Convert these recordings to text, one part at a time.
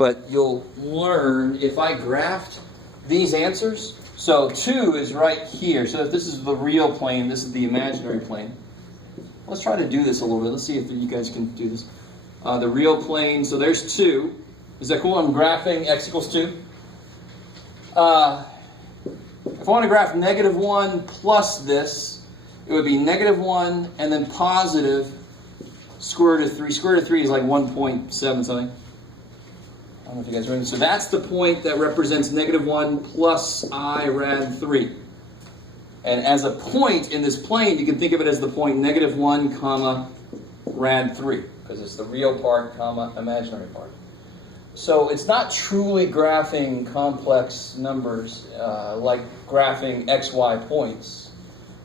but you'll learn if I graphed these answers. So 2 is right here. So if this is the real plane, this is the imaginary plane. Let's try to do this a little bit. Let's see if you guys can do this. The real plane, so there's 2. Is that cool? I'm graphing x equals 2. If I want to graph -1 plus this, it would be -1 and then positive square root of 3. Square root of 3 is like 1.7 something. I don't know if you guys remember. So that's the point that represents -1 plus I rad 3. And as a point in this plane, you can think of it as the point -1 comma rad 3. Because it's the real part comma imaginary part. So it's not truly graphing complex numbers like graphing XY points.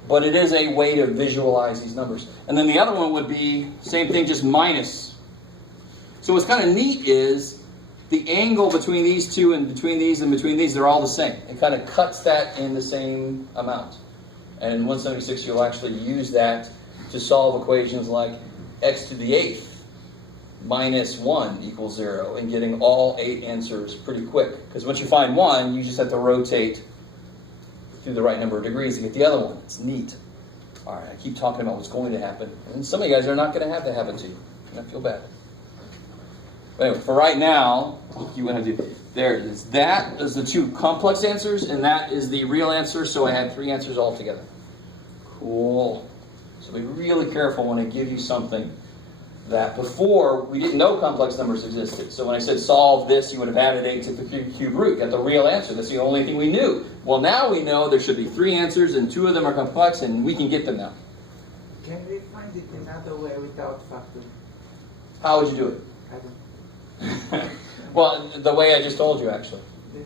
But it is a way to visualize these numbers. And then the other one would be, same thing, just minus. So what's kind of neat is the angle between these two and between these, they're all the same. It kind of cuts that in the same amount. And in 176, you'll actually use that to solve equations like x to the 8th minus 1 equals 0, and getting all 8 answers pretty quick. Because once you find one, you just have to rotate through the right number of degrees to get the other one. It's neat. All right, I keep talking about what's going to happen. And some of you guys are not going to have that happen to you. And I feel bad. But anyway, for right now, you want to do, there it is. That is the 2 complex answers, and that is the real answer, so I had 3 answers altogether. Cool. So be really careful when I give you something that before we didn't know complex numbers existed. So when I said solve this, you would have added 8 to the cube root. Got the real answer. That's the only thing we knew. Well, now we know there should be 3 answers, and 2 of them are complex, and we can get them now. Can we find it another way without factoring? How would you do it? I don't. Well, the way I just told you, actually.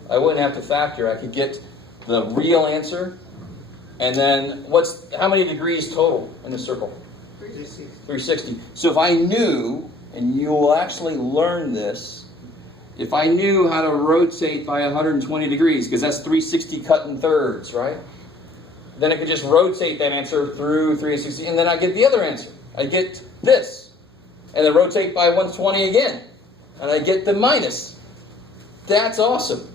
I wouldn't have to factor. I could get the real answer, and then how many degrees total in the circle? 360. 360. So if I knew, and you will actually learn this, if I knew how to rotate by 120 degrees, because that's 360 cut in thirds, right? Then I could just rotate that answer through 360, and then I get the other answer. I get this. And then rotate by 120 again. And I get the minus. That's awesome.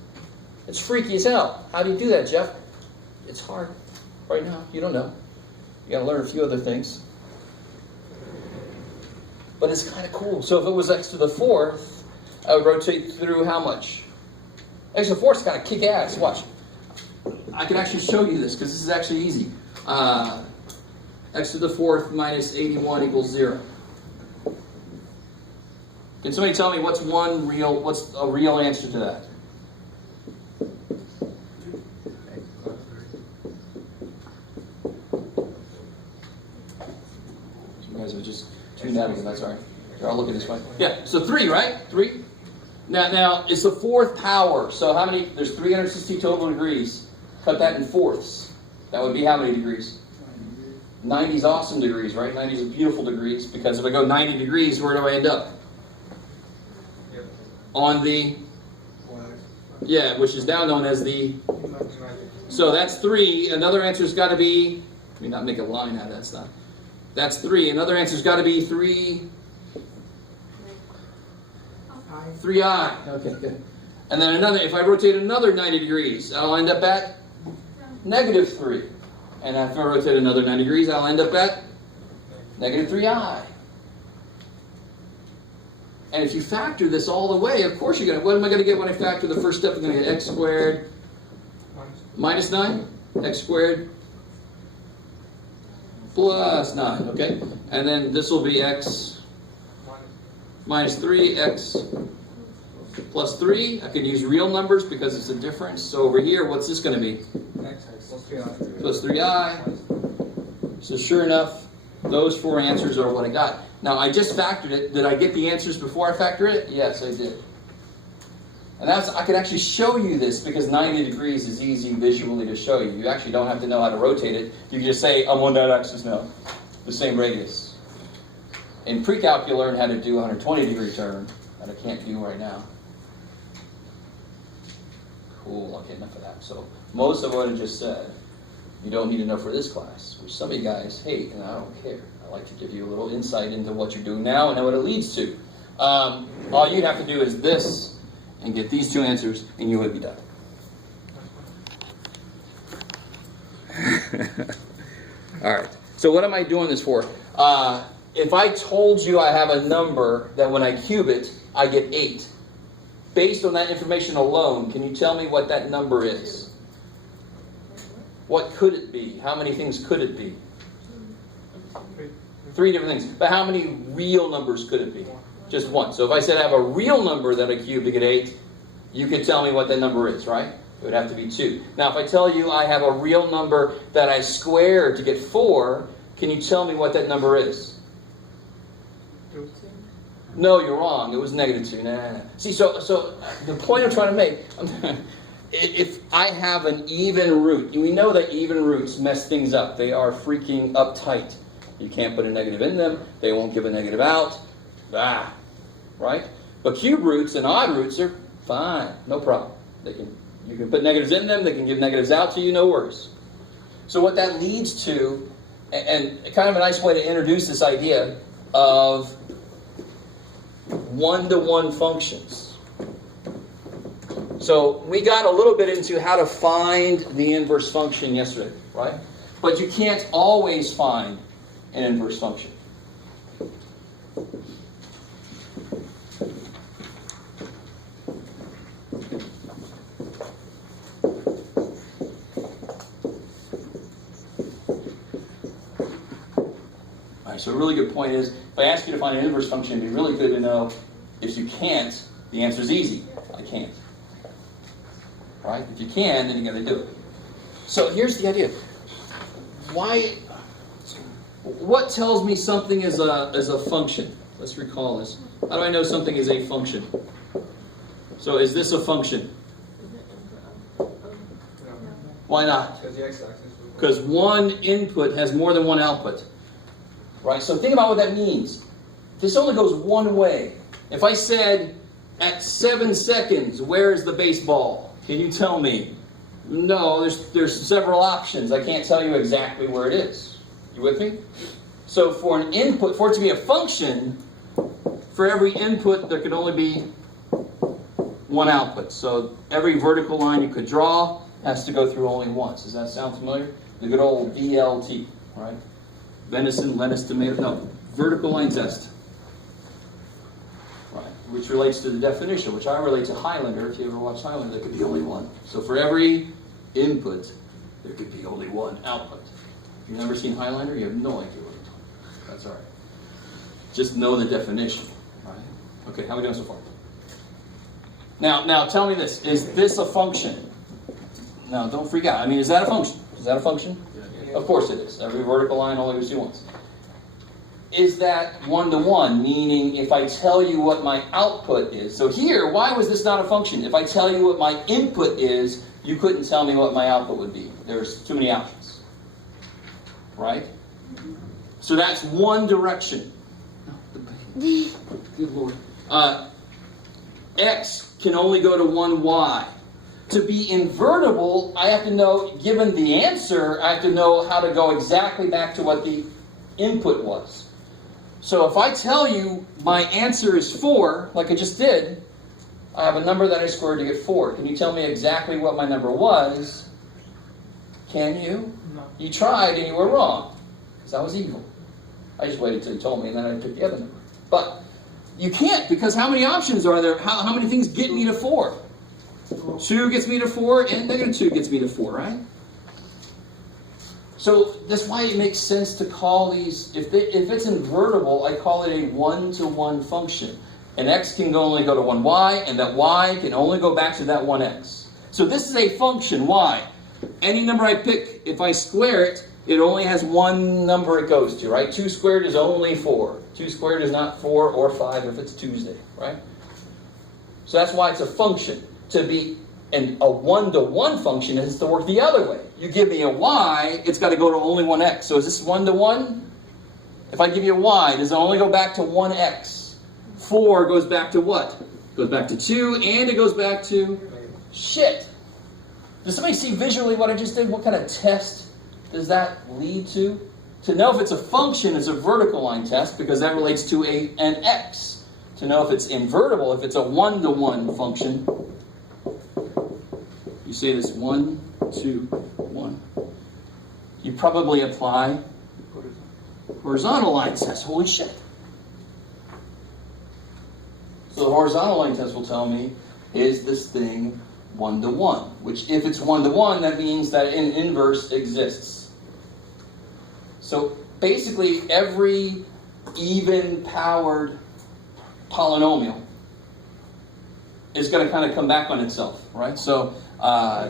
It's freaky as hell. How do you do that, Jeff? It's hard. Right now, you don't know. You got to learn a few other things. But it's kind of cool. So if it was x to the 4th, I would rotate through how much? X to the 4th is kind of kick ass. Watch. I can actually show you this because this is actually easy. X to the 4th minus 81 equals 0. Can somebody tell me what's a real answer to that? You guys have just tuned out again, that's all right. You're all looking this way. Yeah, so 3, right? 3. Now it's the 4th power. So how many? There's 360 total degrees. Cut that in fourths. That would be how many degrees? 90 is awesome degrees, right? 90 is beautiful degrees, because if I go 90 degrees, where do I end up? On the, which is now known as the, so that's 3. Another answer's got to be, let me not make a line out of that stuff. That's 3. Another answer's got to be 3i. Okay, good. And then if I rotate another 90 degrees, I'll end up at -3. And if I rotate another 90 degrees, I'll end up at -3i. And if you factor this all the way, of course you're going to, what am I going to get when I factor the first step? I'm going to get x squared minus 9, x squared plus 9, okay? And then this will be x minus 3, x plus 3. I could use real numbers because it's a difference. So over here, what's this going to be? Plus 3i. So sure enough, those 4 answers are what I got. Now, I just factored it. Did I get the answers before I factored it? Yes, I did. And I could actually show you this because 90 degrees is easy visually to show you. You actually don't have to know how to rotate it. You can just say, I'm on that axis now. The same radius. In pre-calc, you learn how to do a 120-degree turn that I can't do right now. Cool, okay, enough of that. So most of what I just said, you don't need to know for this class, which some of you guys hate, and I don't care. I like to give you a little insight into what you're doing now and what it leads to. All you'd have to do is this, and get these two answers, and you would be done. All right. So what am I doing this for? If I told you I have a number that when I cube it, I get 8. Based on that information alone, can you tell me what that number is? What could it be? How many things could it be? 3 different things. But how many real numbers could it be? Just one. So if I said I have a real number that I cube to get 8, you could tell me what that number is, right? It would have to be 2. Now if I tell you I have a real number that I squared to get 4, can you tell me what that number is? No, you're wrong. It was -2. Nah. See, so the point I'm trying to make, if I have an even root, we know that even roots mess things up. They are freaking uptight. You can't put a negative in them. They won't give a negative out. Right? But cube roots and odd roots are fine. No problem. You can put negatives in them. They can give negatives out to you. No worries. So what that leads to, and kind of a nice way to introduce this idea of one-to-one functions. So we got a little bit into how to find the inverse function yesterday, right? But you can't always find an inverse function. So a really good point is, if I ask you to find an inverse function, it'd be really good to know if you can't, the answer is easy. I can't. Right? If you can, then you got to do it. So here's the idea. What tells me something is a function? Let's recall this. How do I know something is a function? So is this a function? Why not? Because one input has more than one output. Right? So think about what that means. This only goes one way. If I said, at 7 seconds, where is the baseball? Can you tell me? No, there's several options. I can't tell you exactly where it is. You with me? So for an input, for it to be a function, for every input there could only be one output. So every vertical line you could draw has to go through only once. Does that sound familiar? The good old VLT, right? Venison, lettuce, tomato, no, vertical line test. Right, which relates to the definition, which I relate to Highlander. If you ever watch Highlander, there could be only one. So for every input, there could be only one output. If you've never seen Highlander, you have no idea what I'm talking about. That's all right. Just know the definition. Right? Okay, how are we doing so far? Now tell me this. Is this a function? Now, don't freak out. I mean, is that a function? Is that a function? Of course it is. Every vertical line only goes through once. Is that one-to-one? Meaning, if I tell you what my output is. So here, why was this not a function? If I tell you what my input is, you couldn't tell me what my output would be. There's too many options. Right? So that's one direction. Good Lord. X can only go to one Y. To be invertible, I have to know, given the answer, I have to know how to go exactly back to what the input was. So if I tell you my answer is 4, like I just did, I have a number that I squared to get 4. Can you tell me exactly what my number was? Can you? No. You tried and you were wrong, because I was evil. I just waited until you told me and then I took the other number. But you can't, because how many options are there? How many things get me to 4? 2 gets me to 4, and -2 gets me to 4, right? So that's why it makes sense to call these, if it's invertible, I call it a one-to-one function. An x can only go to one y, and that y can only go back to that one x. So this is a function, y. Any number I pick, if I square it, it only has one number it goes to, right? 2 squared is only 4. 2 squared is not 4 or 5 if it's Tuesday, right? So that's why it's a function. To be a one-to-one function is to work the other way. You give me a y, it's got to go to only one x. So is this one-to-one? If I give you a y, does it only go back to one x? 4 goes back to what? It goes back to 2, and it goes back to shit. Does somebody see visually what I just did? What kind of test does that lead to? To know if it's a function, it's a vertical line test, because that relates to an x. to know if it's invertible, if it's a one-to-one function, you say this 1, 2, 1. You probably apply horizontal line test. Holy shit. So the horizontal line test will tell me, is this thing one-to-one? Which, if it's one-to-one, that means that an inverse exists. So basically, every even-powered polynomial is going to kind of come back on itself, right? So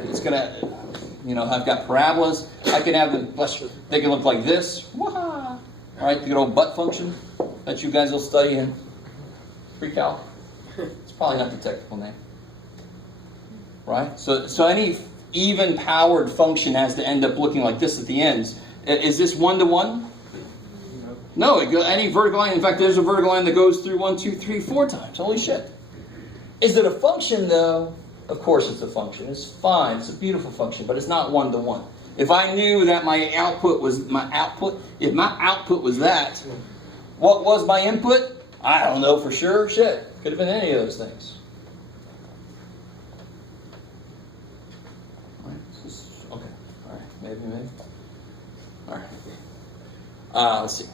it's going to, I've got parabolas. I can have them, they can look like this. Wah! All right, the good old butt function that you guys will study in pre-calc. It's probably not the technical name. Right? So any even-powered function has to end up looking like this at the ends. Is this one-to-one? No, any vertical line. In fact, there's a vertical line that goes through 1, 2, 3, 4 times. Holy shit. Is it a function, though? Of course it's a function. It's fine. It's a beautiful function, but it's not one-to-one. If I knew that my output was if my output was that, what was my input? I don't know for sure. Shit. Could have been any of those things. Okay. All right. Maybe. All right. Let's see.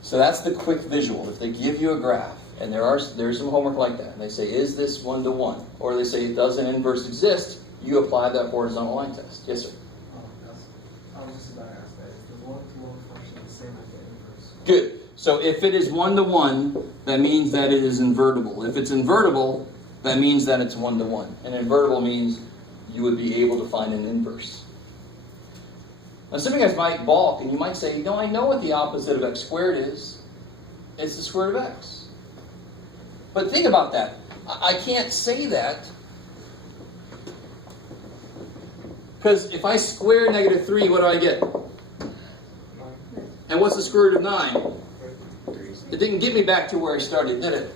So that's the quick visual. If they give you a graph, and there's some homework like that, and they say, is this one-to-one? Or they say, does an inverse exist? You apply that horizontal line test. Yes, sir? I was just about to ask that. Is the one-to-one function the same as the inverse? Good. So if it is one-to-one, that means that it is invertible. If it's invertible, that means that it's one-to-one. And invertible means you would be able to find an inverse. Now, some of you guys might balk, and you might say, no, I know what the opposite of x squared is. It's the square root of x. But think about that. I can't say that, because if I square negative 3, what do I get? And what's the square root of 9? It didn't get me back to where I started, did it?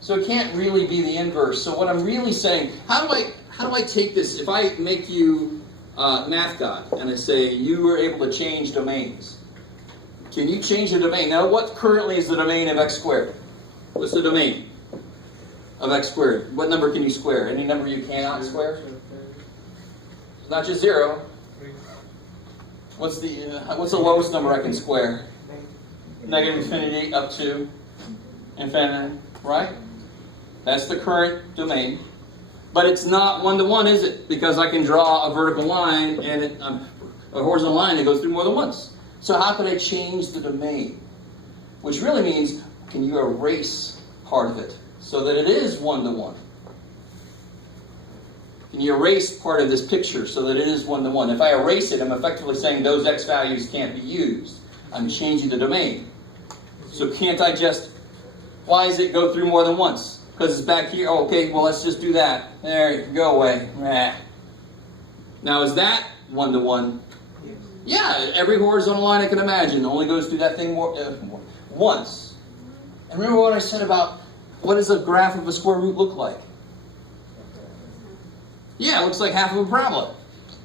So it can't really be the inverse. So what I'm really saying, how do I take this? If I make you math god, and I say you were able to change domains, can you change the domain? Now, what currently is the domain of x squared? What's the domain of x squared? What number can you square? Any number you cannot square? It's not just 0. What's the lowest number I can square? Negative infinity up to infinity, right? That's the current domain. But it's not one-to-one, is it? Because I can draw a vertical line and a horizontal line that goes through more than once. So how could I change the domain? Which really means, can you erase part of it so that it is one-to-one? Can you erase part of this picture so that it is one-to-one? If I erase it, I'm effectively saying those x values can't be used. I'm changing the domain. So can't I just, why does it go through more than once? Because it's back here. Oh, okay, well, let's just do that. There, go away. Now, is that one-to-one? Yes. Yeah, every horizontal line I can imagine only goes through that thing once. And remember what I said about what does a graph of a square root look like? Yeah, it looks like half of a parabola.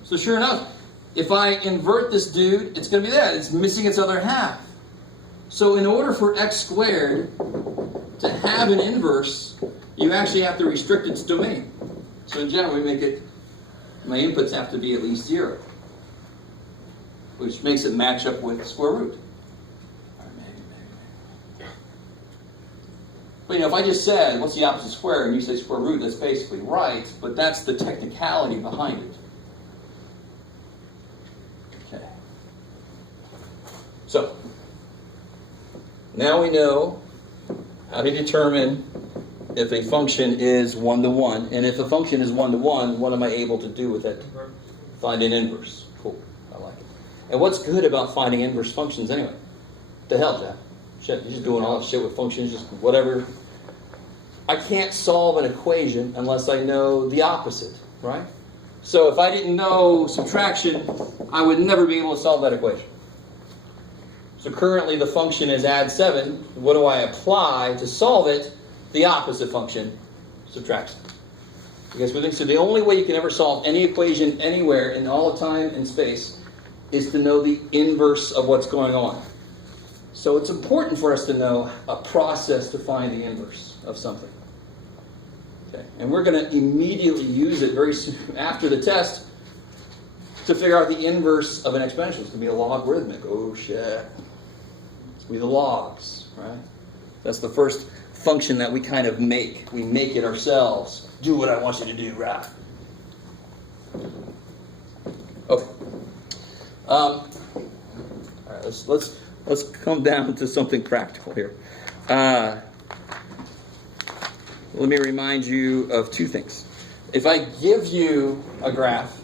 So sure enough, if I invert this dude, it's going to be there. It's missing its other half. So in order for x squared to have an inverse, you actually have to restrict its domain. So in general, we make it, my inputs have to be at least 0, which makes it match up with square root. But if I just said, what's the opposite square, and you say square root, that's basically right, but that's the technicality behind it. Okay. So, now we know how to determine if a function is one-to-one, and if a function is one-to-one, what am I able to do with it? Find an inverse. Cool. I like it. And what's good about finding inverse functions anyway? What the hell, Jeff? Shit, you're just doing all that shit with functions, just whatever. I can't solve an equation unless I know the opposite, right? So if I didn't know subtraction, I would never be able to solve that equation. So currently the function is add 7. What do I apply to solve it? The opposite function, subtraction. You guys with me? So the only way you can ever solve any equation anywhere in all of time and space is to know the inverse of what's going on. So it's important for us to know a process to find the inverse of something. Okay. And we're going to immediately use it very soon after the test to figure out the inverse of an exponential. It's going to be a logarithmic. Oh, shit. It's going to be the logs, right? That's the first function that we kind of make. We make it ourselves. Do what I want you to do, right? Okay. All right. Let's come down to something practical here. Let me remind you of two things. If I give you a graph,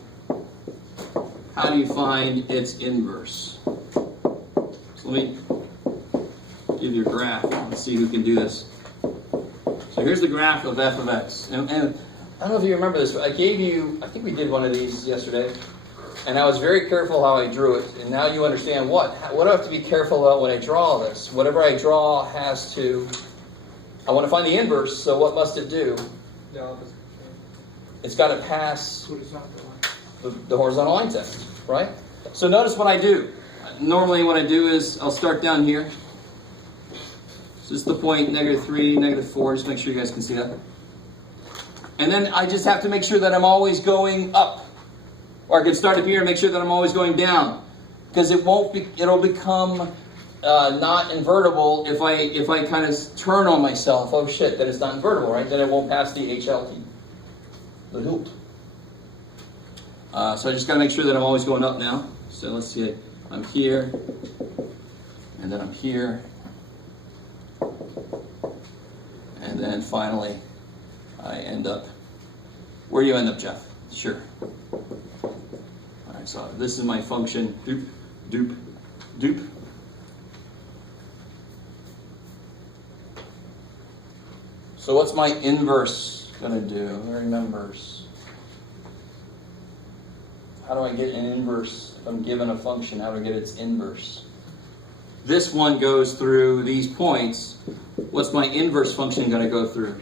how do you find its inverse? So let me give you a graph. Let's see who can do this. So here's the graph of f of x. And I don't know if you remember this, but I think we did one of these yesterday. And I was very careful how I drew it. And now you understand what do I have to be careful about when I draw this? Whatever I draw has to, I want to find the inverse, so what must it do? It's got to pass the horizontal line test, right? So notice what I do. Normally what I do is I'll start down here. So this is the point, -3, -4. Just make sure you guys can see that. And then I just have to make sure that I'm always going up. Or I can start up here and make sure that I'm always going down. Because it'll become not invertible if I kind of turn on myself. Oh shit, then it's not invertible, right? Then it won't pass the HLT. The HLT. So I just got to make sure that I'm always going up now. So let's see, I'm here. And then I'm here. And then finally, I end up, where do you end up, Jeff? Sure. All right, so this is my function, doop, doop, doop. So what's my inverse going to do? Who remembers? How do I get an inverse? If I'm given a function, how do I get its inverse? This one goes through these points. What's my inverse function going to go through?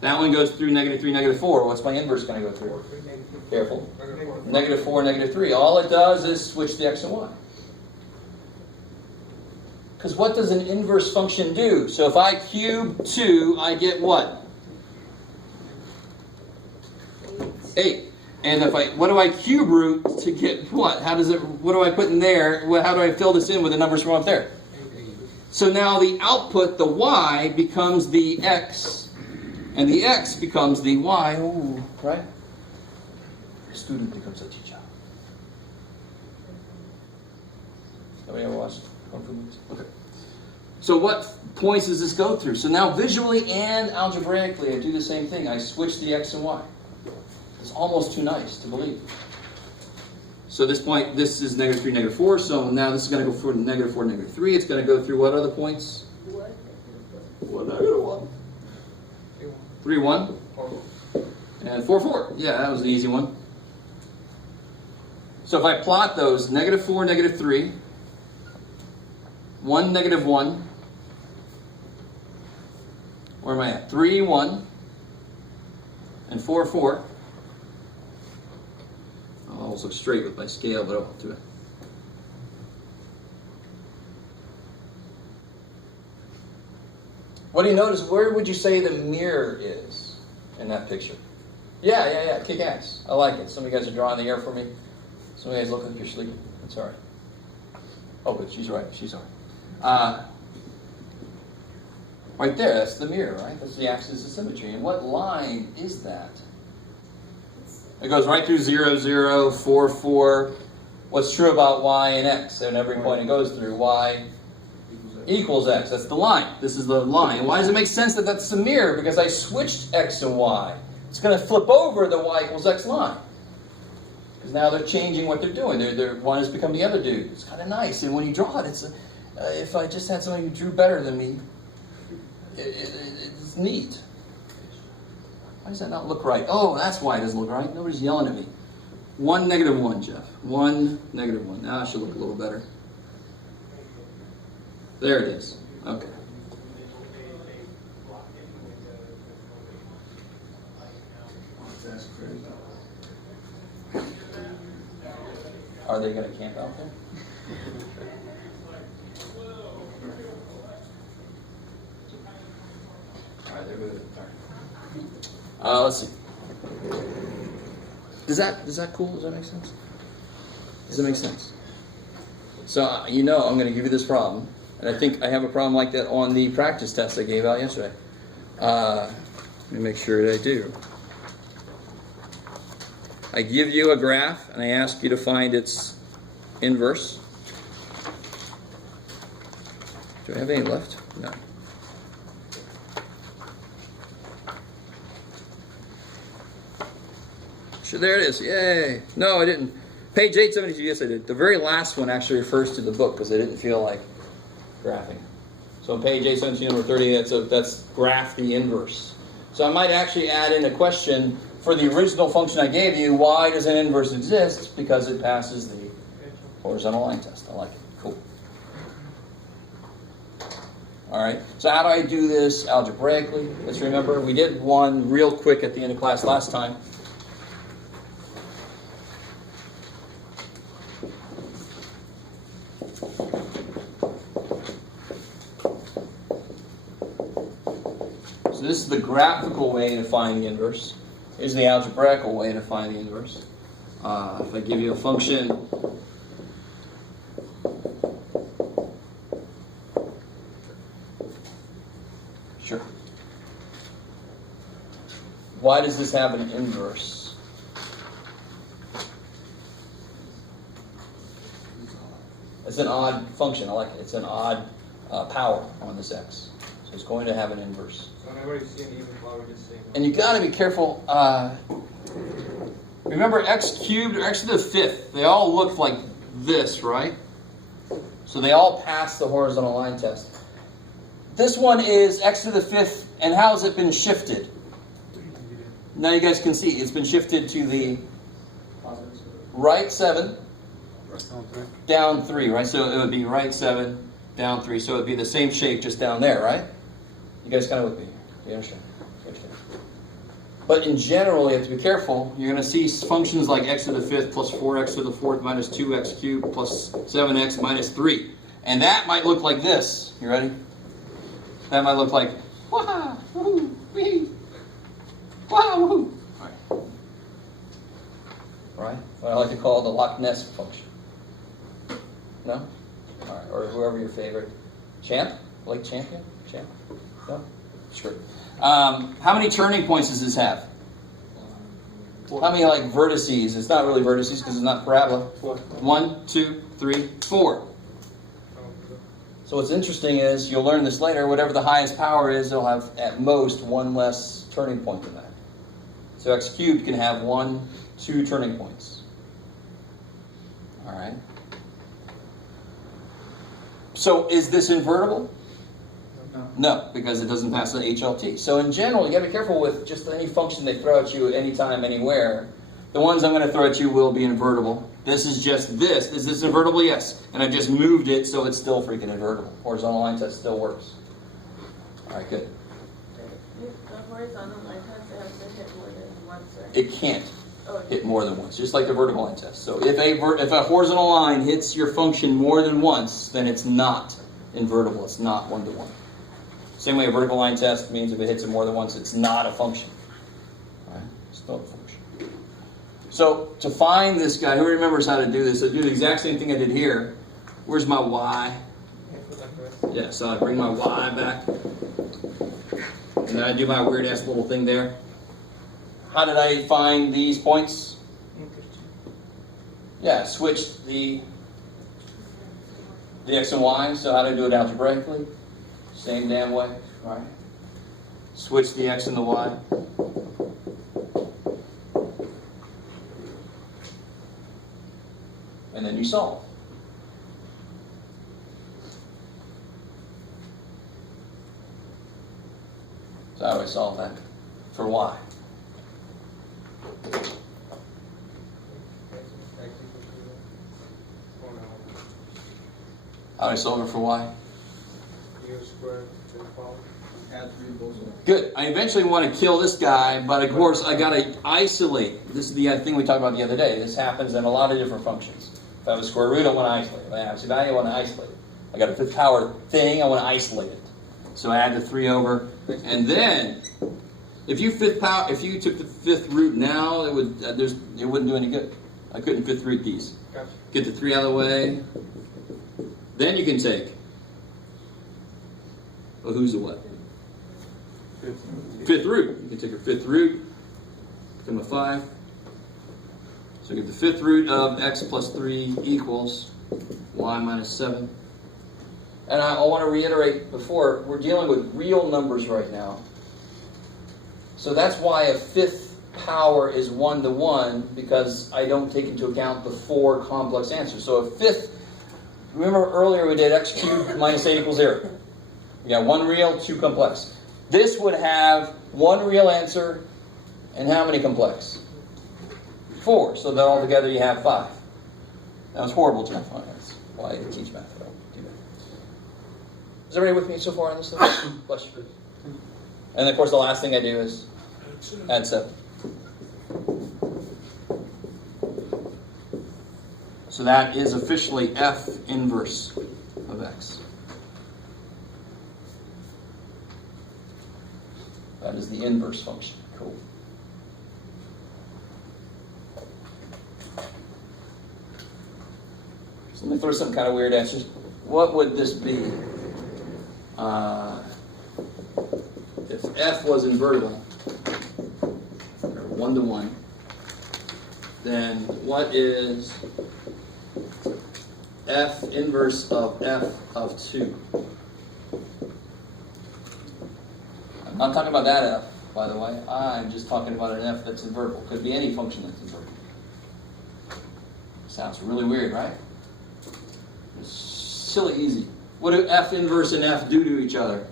That one goes through -3, -4. What's my inverse going to go through? Careful. -4, -3. All it does is switch the x and y. Because what does an inverse function do? So if I cube 2, I get what? 8. And what do I cube root to get what? What do I put in there? How do I fill this in with the numbers from up there? So now the output, the y, becomes the x, and the x becomes the y. Ooh, right? A student becomes a teacher. Nobody ever watched Kung Fu movies? Okay. So what points does this go through? So now visually and algebraically, I do the same thing. I switch the x and y. It's almost too nice to believe. So this point, this is -3, -4. So now this is going to go for -4, -3. It's going to go through what other points? 1, -1. 3, 1. And 4, 4. Yeah, that was an easy one. So if I plot those, -4, -3, 1, -1. Where am I at? 3, 1. And 4, 4. I'll almost look straight with my scale, but I'll do it. What do you notice? Where would you say the mirror is in that picture? Yeah. Kick ass. I like it. Some of you guys are drawing the air for me. Some of you guys look like you're sleeping. That's all right. Oh, but she's right. She's all right. Right there, that's the mirror, right? That's the axis of symmetry. And what line is that? It goes right through 0, 0, 4, 4. What's true about y and x? And every point it goes through, y equals x. That's the line. This is the line. And why does it make sense that that's the mirror? Because I switched x and y. It's going to flip over the y equals x line. Because now they're changing what they're doing. One has become the other dude. It's kind of nice. And when you draw it, if I just had somebody who drew better than me, it's neat. Why does that not look right? Oh, that's why it doesn't look right. Nobody's yelling at me. 1, -1, Jeff. 1, -1. Now I should look a little better. There it is. Okay. Are they going to camp out there? right, they're moving. All right. Let's see. Is that cool? Does that make sense? Does that make sense? So you know I'm going to give you this problem, and I think I have a problem like that on the practice test I gave out yesterday. Let me make sure that I do. I give you a graph, and I ask you to find its inverse. Do I have any left? No. Sure, there it is. Yay. No, I didn't. Page 872, yes, I did. The very last one actually refers to the book because I didn't feel like graphing. So on page 872, number 30, that's graph the inverse. So I might actually add in a question for the original function I gave you. Why does an inverse exist? Because it passes the horizontal line test. I like it. Cool. All right. So how do I do this algebraically? Let's remember we did one real quick at the end of class last time. So this is the graphical way to find the inverse. Here's the algebraical way to find the inverse. If I give you a function, sure. Why does this have an inverse? It's an odd function. I like it. It's an odd power on this x. So it's going to have an inverse. So whenever you see an even power, just say. And you got to be careful. Remember x cubed or x to the fifth, they all look like this, right? So they all pass the horizontal line test. This one is x to the fifth, and how has it been shifted? Now you guys can see it's been shifted to the right 7, down 3, right? So it would be right 7, down 3. So it would be the same shape just down there, right? You guys kind of with me. Do you understand? But in general, you have to be careful. You're going to see functions like x to the fifth plus 4x to the fourth minus 2x cubed plus 7x minus 3. And that might look like this. You ready? That might look like, wah, woohoo, wee, wah, woohoo. All right. All right? What I like to call the Loch Ness function. No? All right. Or whoever your favorite. Champ? Like Champion? Champ? No? Sure. How many turning points does this have? How many like vertices? It's not really vertices because it's not parabola. 1, 2, 3, 4. So what's interesting is, you'll learn this later, whatever the highest power is, it'll have at most one less turning point than that. So x cubed can have 1, 2 turning points. All right. So is this invertible? No, because it doesn't pass the HLT. So in general, you got to be careful with just any function they throw at you anytime, anywhere. The ones I'm going to throw at you will be invertible. This is just this. Is this invertible? Yes. And I just moved it so it's still freaking invertible. Horizontal line test still works. All right, good. The horizontal line test has to hit more than once, right? It can't hit more than once, just like the vertical line test. So if a horizontal line hits your function more than once, then it's not invertible. It's not one-to-one. Same way a vertical line test means if it hits it more than once, it's not a function. All right? It's not a function. So to find this guy, who remembers how to do this? I do the exact same thing I did here. Where's my y? Yeah, so I bring my y back. And then I do my weird-ass little thing there. How did I find these points? Yeah, switch the x and y. So how do I do it algebraically? Same damn way, all right? Switch the x and the y. And then you solve. So how do I solve that? For y? How do I solve it for y? Good. I eventually want to kill this guy, but of course I got to isolate. This is the thing we talked about the other day. This happens in a lot of different functions. If I have a square root, I want to isolate it. If I have a value, I want to isolate it. I got a fifth power thing, I want to isolate it. So I add the 3 over And then, if you took the fifth root now, it wouldn't do any good. I couldn't fifth root these. Gotcha. Get the 3 out of the way. Then you can take. Well, who's the what? Fifth root. You can take your fifth root, become a 5. So you get the fifth root of x plus 3 equals y minus 7. And I want to reiterate before, we're dealing with real numbers right now. So that's why a fifth power is 1 to 1, because I don't take into account the 4 complex answers. So a fifth, remember earlier we did x cubed minus 8 equals 0. We got 1 real, 2 complex. This would have 1 real answer and how many complex? 4. So that altogether you have 5. That was horrible, Jeff. That's why I teach math. I don't do that. Is everybody with me so far on this stuff? Bless you. And of course the last thing I do is add 7. So that is officially f inverse of x. That is the inverse function. Cool. So let me throw some kind of weird answers. What would this be? If f was invertible, or 1 to 1, then what is f inverse of f of 2? I'm not talking about that f, by the way. I'm just talking about an f that's invertible. Could be any function that's invertible. Sounds really weird, right? It's silly easy. What do f inverse and f do to each other?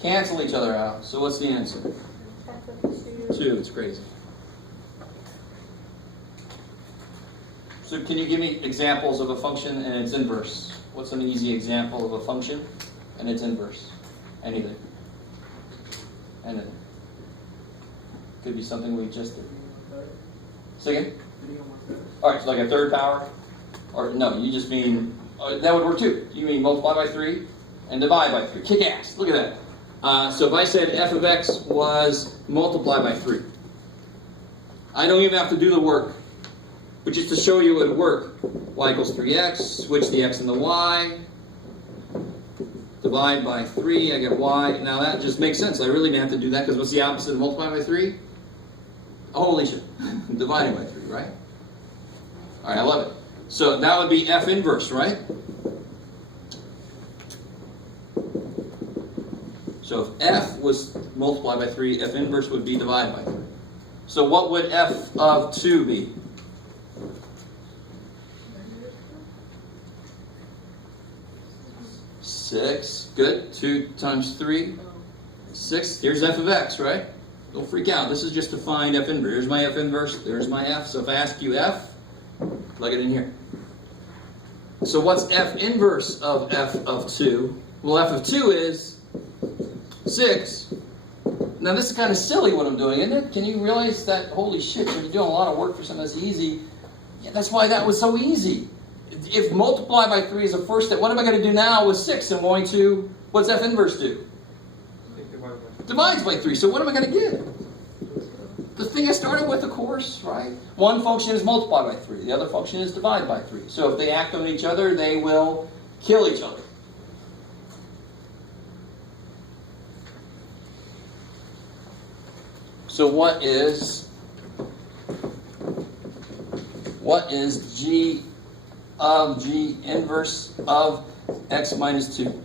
Cancel each other out. So what's the answer? 2. It's crazy. So can you give me examples of a function and its inverse? What's an easy example of a function and its inverse? Anything. Anything. Could be something we just did. Say again? Alright, so like a third power? Or no, you just mean, that would work too. You mean multiply by 3 and divide by 3. Kick ass. Look at that. So if I said f of x was multiply by 3, I don't even have to do the work. But just to show you it would work, y equals 3x, switch the x and the y, divide by 3, I get y. Now that just makes sense. I really didn't have to do that, because what's the opposite of multiply by 3? Holy shit. Dividing by 3, right? Alright, I love it. So that would be f inverse, right? So if f was multiplied by 3, f inverse would be divided by 3. So what would f of 2 be? Six. Good. 2 times 3. 6. Here's f of x, right? Don't freak out. This is just to find f inverse. Here's my f inverse. There's my f. So if I ask you f, plug it in here. So what's f inverse of f of 2? Well, f of 2 is 6. Now this is kind of silly what I'm doing, isn't it? Can you realize that, holy shit, when you're doing a lot of work for something that's easy, yeah, that's why that was so easy. If multiply by 3 is the first step, what am I going to do now with 6? I'm going to, what's f inverse do? Divides by 3. So what am I going to get? The thing I started with, of course, right? One function is multiply by 3. The other function is divide by 3. So if they act on each other, they will kill each other. So what is g of g inverse of x minus 2?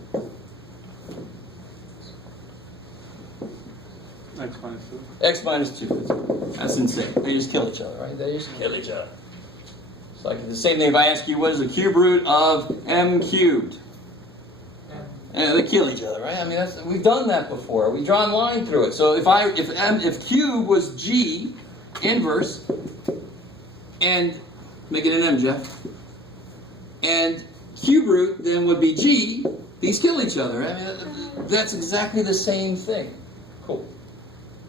X minus 2. X minus 2. That's insane. They just kill each other, right? They just kill each other. It's like the same thing if I ask you, what is the cube root of m cubed? Yeah, they kill each other, right? I mean, we've done that before. We've drawn a line through it. So if cube was g inverse, and make it an m, Jeff, and cube root then would be g, these kill each other. I mean, that's exactly the same thing. Cool.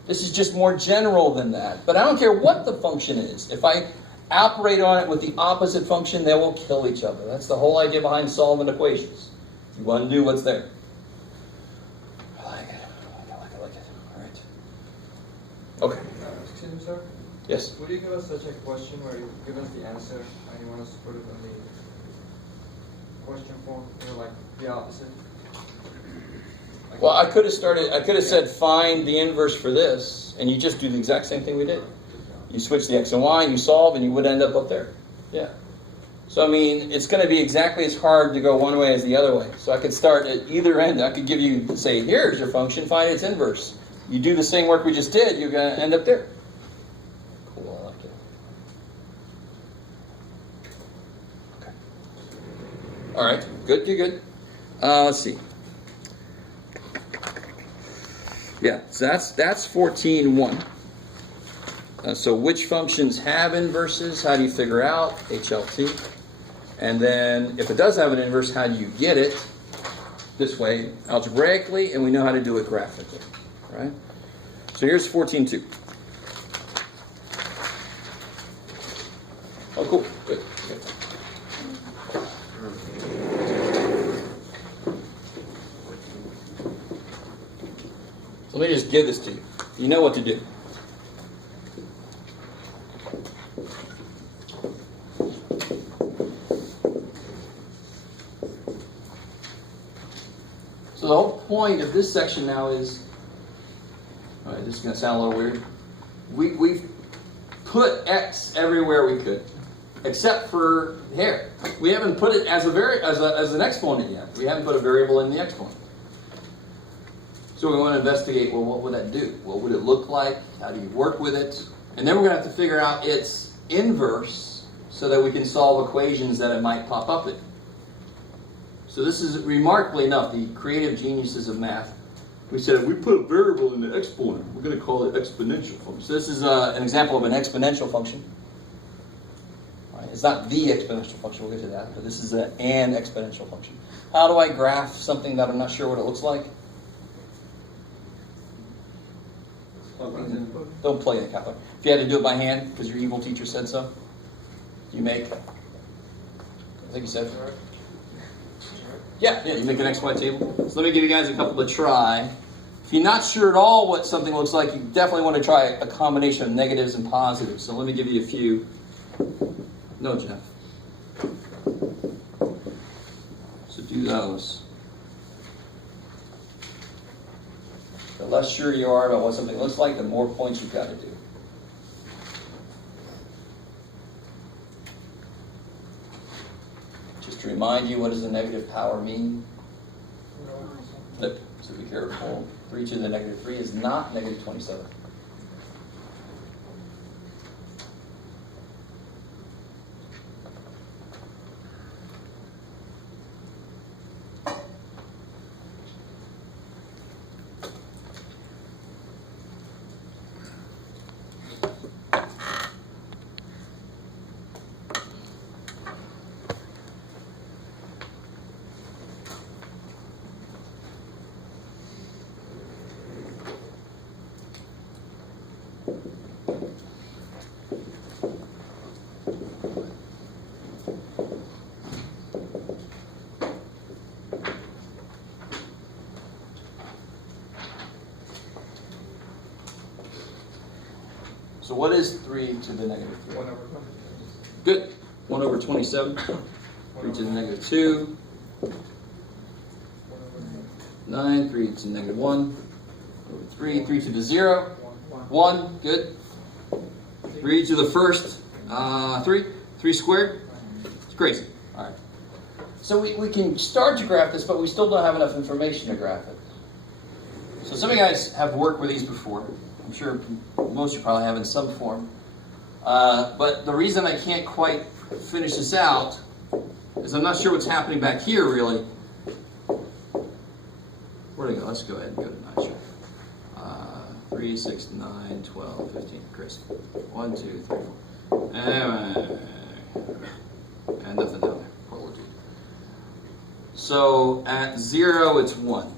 This is just more general than that. But I don't care what the function is. If I operate on it with the opposite function, they will kill each other. That's the whole idea behind solving equations. You want to do what's there. I like it. Okay. Excuse me, sir. Yes. Would you give us such a question where you give us the answer and you want us to put it in the question form, like the opposite? Well, I could have said find the inverse for this, and you just do the exact same thing we did. You switch the x and y, and you solve, and you would end up there. Yeah. So, I mean, it's going to be exactly as hard to go one way as the other way. So I could start at either end. I could give you, say, here's your function, find its inverse. You do the same work we just did, you're going to end up there. Cool, I like it. Okay. All right, good. Let's see. Yeah, so that's 14.1. So which functions have inverses? How do you figure out HLT? And then if it does have an inverse, how do you get it? This way, algebraically, and we know how to do it graphically. Right? So here's 14.2. Oh, cool. Good. So let me just give this to you. You know what to do. So the whole point of this section now is, all right, this is going to sound a little weird. We've put x everywhere we could, except for here. We haven't put it as an exponent yet. We haven't put a variable in the exponent. So we want to investigate, well, what would that do? What would it look like? How do you work with it? And then we're going to have to figure out its inverse so that we can solve equations that it might pop up in. So this is, remarkably enough, the creative geniuses of math. We said if we put a variable in the exponent, we're going to call it exponential function. So this is an example of an exponential function. Right? It's not the exponential function, we'll get to that, but this is an exponential function. How do I graph something that I'm not sure what it looks like? Don't play the calculator. If you had to do it by hand because your evil teacher said so, you make, I think you said, yeah, you make an XY table. So let me give you guys a couple to try. If you're not sure at all what something looks like, you definitely want to try a combination of negatives and positives. So let me give you a few. No, Jeff. So do those. The less sure you are about what something looks like, the more points you've got to do. Just to remind you, what does the negative power mean? Flip, so be careful. 3 to the negative 3 is not negative 27. So what is 3 to the negative 3? 1 over 20. Good. 1 over 27. 3 to the negative 2. 9. 3 to the negative 1. Over 3. 3 to the 0. 1. Good. 3 to the first. 3. 3 squared. It's crazy. All right. So we can start to graph this, but we still don't have enough information to graph it. So some of you guys have worked with these before. I'm sure most of you probably have in some form. But the reason I can't quite finish this out is I'm not sure what's happening back here, really. Where do I go? Let's go ahead and go to 9. Sure. 3, 6, 9, 12, 15. Chris. 1, 2, 3, 4. And nothing down there. Poor little dude. So at 0, it's 1.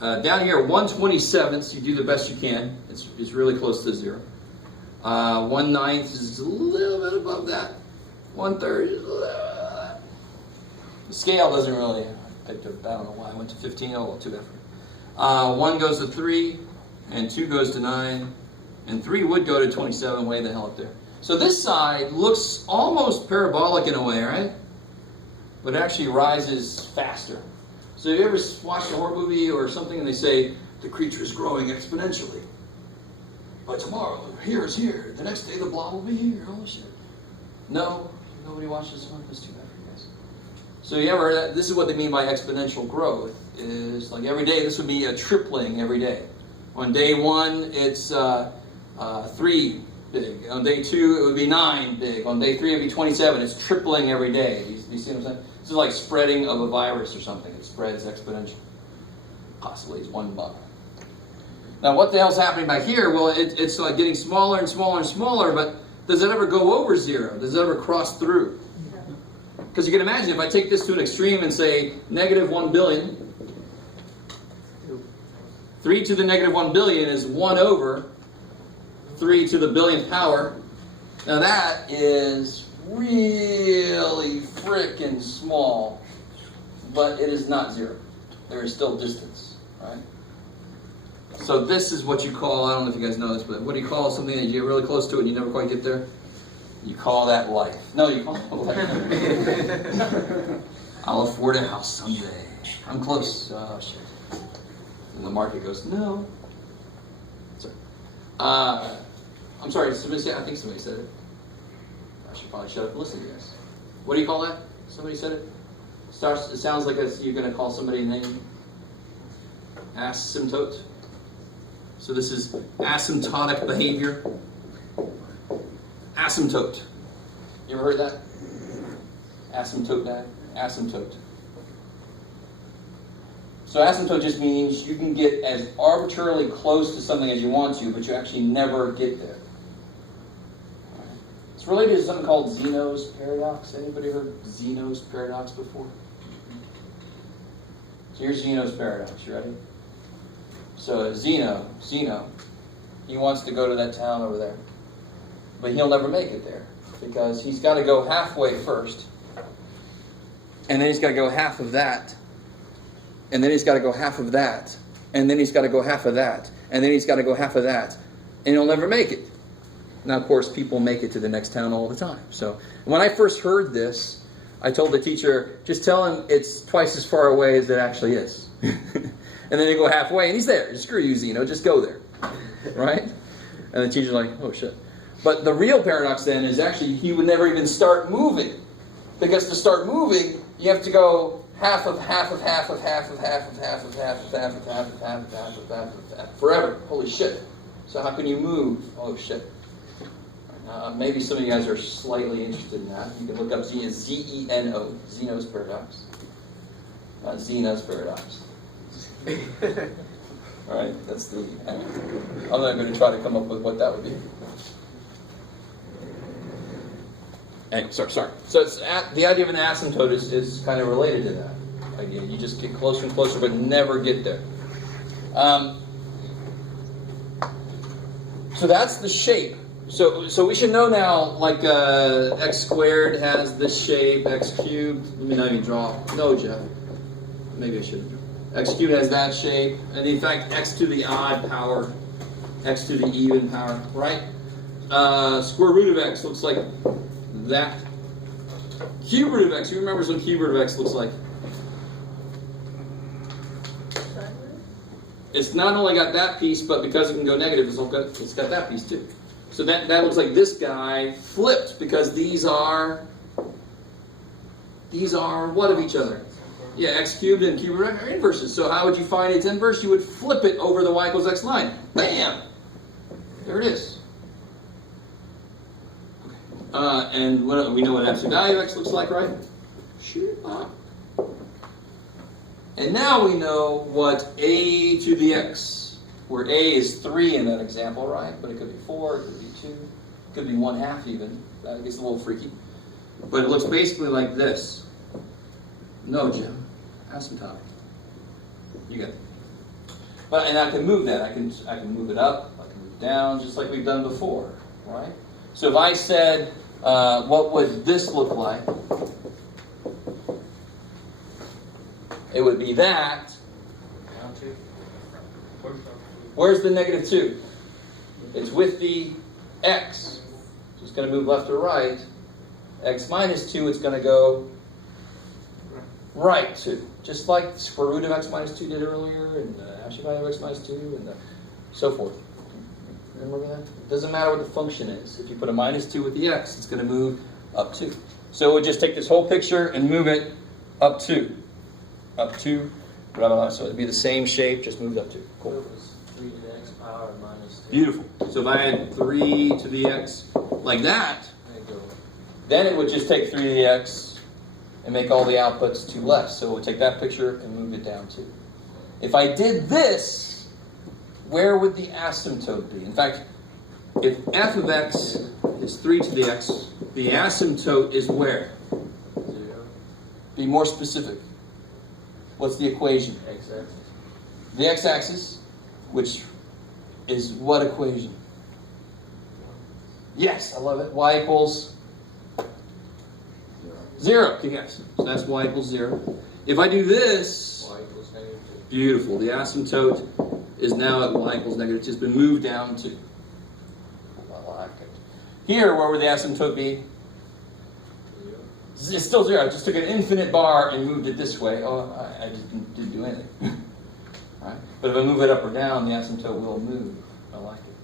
Down here, 1/27, you do the best you can. It's really close to 0. 1/9 is a little bit above that. 1/3 is a little bit above that. The scale doesn't really, I don't know why I went to 15, oh, well, too bad. 1 goes to 3, and 2 goes to 9, and 3 would go to 27, way the hell up there. So this side looks almost parabolic in a way, right? But it actually rises faster. So you ever watched a horror movie or something and they say, the creature is growing exponentially. But tomorrow, here is here. The next day, the blob will be here. Holy shit. No, nobody watched this one. That's too bad for you guys. So you ever, this is what they mean by exponential growth. Is like every day, this would be a tripling every day. On day 1, it's 3 big. On day 2, it would be 9 big. On day 3, it would be 27. It's tripling every day. You see what I'm saying? This is like spreading of a virus or something. It spreads exponentially. Possibly it's 1 bug. Now, what the hell's happening back here? Well, it's like getting smaller and smaller and smaller, but does it ever go over 0? Does it ever cross through? Because you can imagine if I take this to an extreme and say negative 1 billion, 3 to the negative 1 billion is 1 over 3 to the billionth power. Now that is really frickin' small, but it is not 0. There is still distance, right? So this is what you call, I don't know if you guys know this, but what do you call something that you get really close to it and you never quite get there? You call that life. No, you call it life. I'll afford a house someday. I'm close. Oh, shit. And the market goes, no. So, I'm sorry, somebody said, I think somebody said it. I should probably shut up and listen to you guys. What do you call that? Somebody said it? It sounds like you're going to call somebody a name. Asymptote. So this is asymptotic behavior. Asymptote. You ever heard that? Asymptote, Dad? Asymptote. So asymptote just means you can get as arbitrarily close to something as you want to, but you actually never get there. It's related to something called Zeno's paradox. Anybody heard Zeno's paradox before? So here's Zeno's paradox. You ready? So Zeno, he wants to go to that town over there. But he'll never make it there because he's got to go halfway first. And then he's got to go half of that. And then he's got to go half of that. And then he's got to go half of that. And then he's got to go half of that. And he'll never make it. Now, of course, people make it to the next town all the time. So when I first heard this, I told the teacher, just tell him it's twice as far away as it actually is. And then they go halfway, and he's there. Screw you, Zeno. Just go there. Right? And the teacher's like, oh, shit. But the real paradox then is actually he would never even start moving. Because to start moving, you have to go half of forever. Holy shit. So how can you move? Oh, shit. Maybe some of you guys are slightly interested in that. You can look up Z-E-N-O, Zeno's paradox. Not Zena's paradox. Alright, that's the... I'm not going to try to come up with what that would be. Anyway, sorry. So it's the idea of an asymptote is kind of related to that idea. You just get closer and closer, but never get there. So that's the shape. So we should know now, like x squared has this shape, x cubed. Let me not even draw. No, Jeff. Maybe I should. X cubed has that shape, and in fact, x to the odd power, x to the even power, right? Square root of x looks like that. Cube root of x. Who remembers what cube root of x looks like? It's not only got that piece, but because it can go negative, it's got that piece too. So that looks like this guy flipped because these are what of each other? Yeah, x cubed and cube root are inverses. So how would you find its inverse? You would flip it over the y equals x line. Bam! There it is. Okay. And we know what absolute value of x looks like, right? Sure. And now we know what a to the x, where a is 3 in that example, right? But it could be 4, it could be 2, it could be 1/2 even. That gets a little freaky. But it looks basically like this. No, Jim. Asymptotic. You got it. And I can move that. I can move it up, I can move it down, just like we've done before, right? So if I said, what would this look like? It would be that. Where's the negative 2? It's with the x. So it's going to move left or right. X minus 2, it's going to go right 2. Just like the square root of x minus 2 did earlier, and the absolute value of x minus 2, and so forth. Remember that? It doesn't matter what the function is. If you put a minus 2 with the x, it's going to move up 2. So we'll just take this whole picture and move it up 2. Up 2, blah, blah, blah. So it'd be the same shape, just moved up 2. Cool. 3 to the x power minus 2. Beautiful. So if I had 3 to the x like that, then it would just take 3 to the x and make all the outputs 2 less. So we'll take that picture and move it down 2. If I did this, where would the asymptote be? In fact, if f of x is 3 to the x, the asymptote is where? 0. Be more specific. What's the equation? X-axis. The x-axis, which is what equation? Yes, I love it. Y equals 0. Good guess. So that's y equals 0. If I do this, Y equals negative 2. beautiful. The asymptote is now at y equals negative 2. It's been moved down to. I like it. Here, where would the asymptote be? 0. It's still 0. I just took an infinite bar and moved it this way. Oh, I just didn't do anything. Right? But if I move it up or down, the asymptote will move. I like it.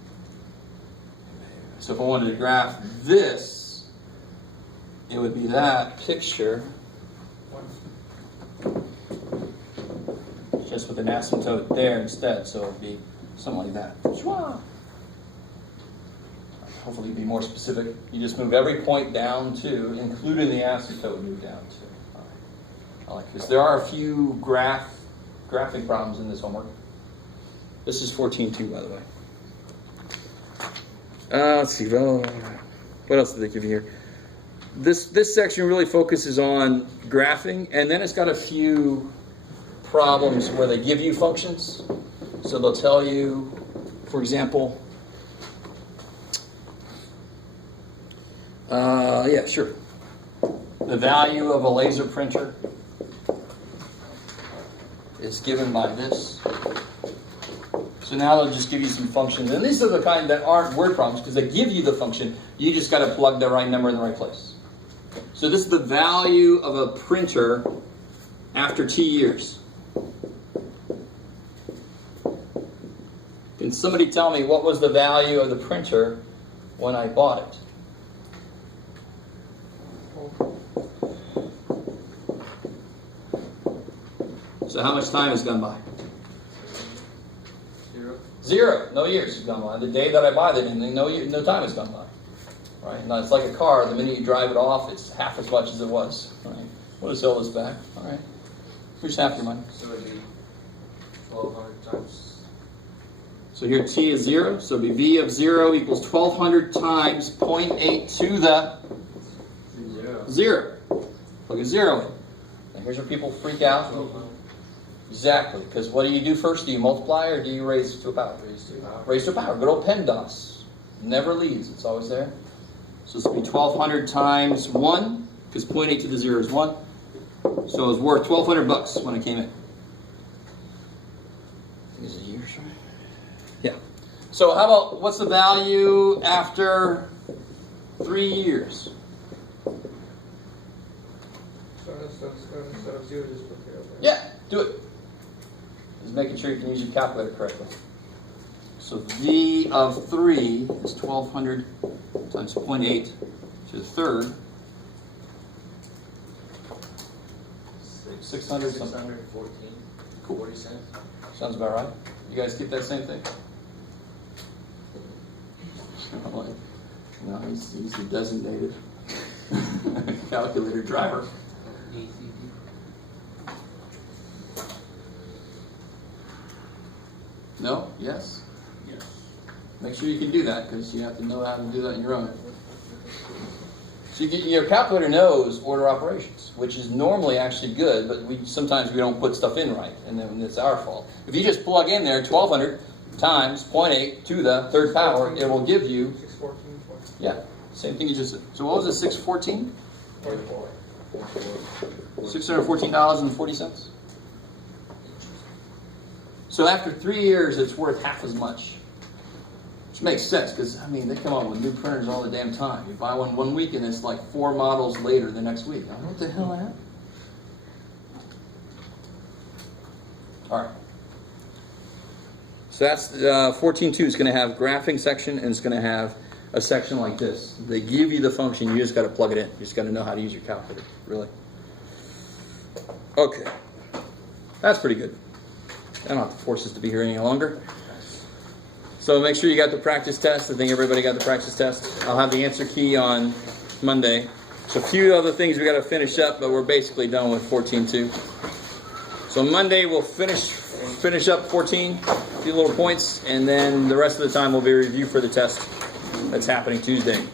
So if I wanted to graph this, it would be that picture, just with an asymptote there instead. So it would be something like that. Hopefully be more specific. You just move every point down to, including the asymptote, move down to. I like this. There are a few graphing problems in this homework. This is 14.2, by the way. Let's see. What else did they give you here? This section really focuses on graphing, and then it's got a few problems where they give you functions. So they'll tell you, for example, yeah, sure. The value of a laser printer is given by this. So now they'll just give you some functions. And these are the kind that aren't word problems because they give you the function. You just got to plug the right number in the right place. So this is the value of a printer after T years. Can somebody tell me what was the value of the printer when I bought it? So how much time has gone by? 0. 0. No years has gone by. The day that I buy the thing, no time has gone by. Right? Now it's like a car. The minute you drive it off, it's half as much as it was. Right? We'll just sell this back. All right. Here's half your money. So it'd be 1200 times. So here T is 0. So it'd be V of 0 equals 1200 times 0.8 to the 0. 0. Plug a 0 in. And here's where people freak out. 1200. Exactly. Because what do you do first? Do you multiply or do you raise to a power? Raised to power. Raise to a power. Good old PEMDAS. Never leaves. It's always there. So this will be 1200 times 1, because 0.8 to the 0 is 1. So it was worth $1,200 when it came in. Is it years, right? Yeah. So how about, what's the value after 3 years? So instead of 0, just put 0 there. Yeah, do it. Just making sure you can use your calculator correctly. So V of 3 is 1200 times 0.8 to the third. 600 something. 614. Cool. 40 cents. Sounds about right. You guys keep that same thing? No, he's the designated calculator driver. No? Yes? Yes. Make sure you can do that because you have to know how to do that on your own. So your calculator knows order operations, which is normally actually good, but sometimes we don't put stuff in right, and then it's our fault. If you just plug in there 1200 times 0.8 to the third power, it will give you, 614. yeah, same thing you just said. So what was it, 614? 44. $614.40. So after 3 years, it's worth half as much. Which makes sense, because, I mean, they come out with new printers all the damn time. You buy one week, and it's like 4 models later the next week. I don't know what the hell happened. All right. So that's 14.2 is going to have graphing section, and it's going to have a section like this. They give you the function. You just got to plug it in. You just got to know how to use your calculator, really. Okay. That's pretty good. I don't have to force this to be here any longer. So make sure you got the practice test. I think everybody got the practice test. I'll have the answer key on Monday. So a few other things we got to finish up, but we're basically done with 14.2. So Monday we'll finish up 14, a few little points, and then the rest of the time will be a review for the test that's happening Tuesday.